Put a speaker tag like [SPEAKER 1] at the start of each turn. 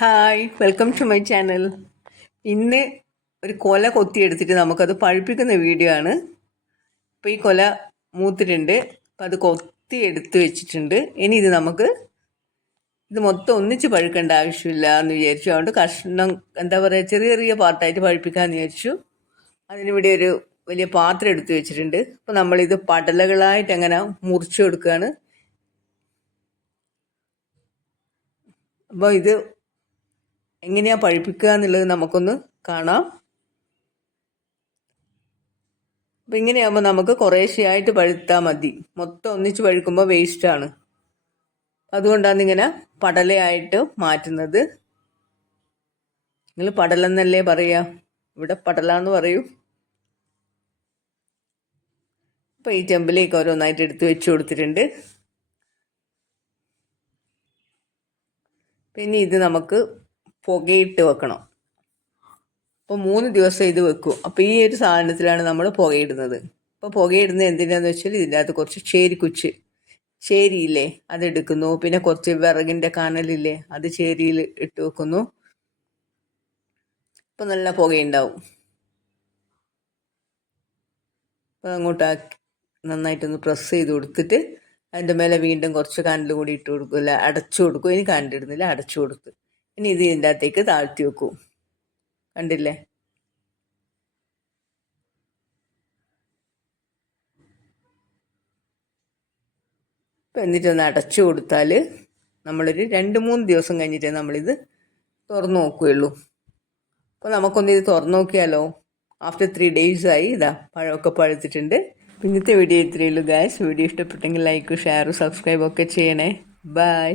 [SPEAKER 1] Hi welcome to my channel ഇന്ന് ഒരു കൊല കൊത്തിയെടുത്തിട്ട് നമുക്കത് പഴുപ്പിക്കുന്ന വീഡിയോ ആണ്. അപ്പോൾ ഈ കൊല മൂത്തിട്ടുണ്ട്. അപ്പോൾ അത് കൊത്തി എടുത്ത് വെച്ചിട്ടുണ്ട്. ഇനി ഇത് നമുക്ക് ഇത് മൊത്തം ഒന്നിച്ച് പഴുക്കേണ്ട ആവശ്യമില്ല എന്ന് വിചാരിച്ചു. അതുകൊണ്ട് കഷ്ണം എന്താ പറയുക ചെറിയ ചെറിയ പാർട്ടായിട്ട് പഴുപ്പിക്കാമെന്ന് വിചാരിച്ചു. അതിനിവിടെ ഒരു വലിയ പാത്രം എടുത്തു വെച്ചിട്ടുണ്ട്. അപ്പോൾ നമ്മളിത് പടലകളായിട്ട് അങ്ങനെ മുറിച്ചു കൊടുക്കുകയാണ്. അപ്പോൾ ഇത് എങ്ങനെയാണ് പഴുപ്പിക്കുക എന്നുള്ളത് നമുക്കൊന്ന് കാണാം. അപ്പം ഇങ്ങനെയാകുമ്പോൾ നമുക്ക് കുറേശ്ശെയായിട്ട് പഴുത്താൽ മതി. മൊത്തം ഒന്നിച്ച് പഴുക്കുമ്പോൾ വേസ്റ്റാണ് അതുകൊണ്ടാണ് ഇങ്ങനെ പടലയായിട്ട് മാറ്റുന്നത്. നിങ്ങൾ പടലെന്നല്ലേ പറയുക ഇവിടെ പടലാന്ന് പറയൂ. അപ്പോൾ ഈ ചെമ്പിലേക്ക് ഓരോന്നായിട്ട് എടുത്ത് വെച്ച് കൊടുത്തിട്ടുണ്ട്. പിന്നെ ഇത് നമുക്ക് പുകയിട്ട് വെക്കണം. അപ്പോൾ മൂന്ന് ദിവസം ഇത് വെക്കും. അപ്പോൾ ഈ ഒരു സാധനത്തിലാണ് നമ്മൾ പുകയിടുന്നത്. അപ്പോൾ പുകയിടുന്നത് എന്തിനാന്ന് വെച്ചാൽ ഇതിന്റെ അകത്ത് കുറച്ച് ചേരിക്കുച്ച് ചേരിയില്ലേ അതെടുക്കുന്നു പിന്നെ കുറച്ച് വിറകിന്റെ കനലില്ലേ അത് ചേരിയിൽ ഇട്ട് വെക്കുന്നു. അപ്പോൾ നല്ല പുകയുണ്ടാവും. അപ്പോൾ അങ്ങോട്ട് നന്നായിട്ടൊന്ന് പ്രസ് ചെയ്ത് കൊടുത്തിട്ട് അതിന്റെ മേലെ വീണ്ടും കുറച്ച് കനൽ കൂടി ഇട്ട് കൊടുക്കും. അല്ല അടച്ചു കൊടുക്കും. ഇനി കണ്ടിടുന്നില്ല അടച്ചു കൊടുത്ത്. ഇനി ഇത് ഇതിന്റെ അകത്തേക്ക് താഴ്ത്തി വെക്കൂ. കണ്ടില്ലേ? ഇപ്പം എന്നിട്ടൊന്ന് അടച്ചു കൊടുത്താൽ നമ്മളൊരു രണ്ട് മൂന്ന് ദിവസം കഴിഞ്ഞിട്ടേ നമ്മളിത് തുറന്നു നോക്കുകയുള്ളൂ. അപ്പോൾ നമുക്കൊന്ന് ഇത് തുറന്നു നോക്കിയാലോ? ആഫ്റ്റർ ത്രീ ഡേയ്സ് ആയി. ഇതാ പഴമൊക്കെ പഴുത്തിട്ടുണ്ട്. ഇന്നത്തെ വീഡിയോ ഇത്രയേ ഉള്ളൂ ഗായ്സ് വീഡിയോ ഇഷ്ടപ്പെട്ടെങ്കിൽ ലൈക്ക് ഷെയർ സബ്സ്ക്രൈബ് ഒക്കെ ചെയ്യണേ. ബൈ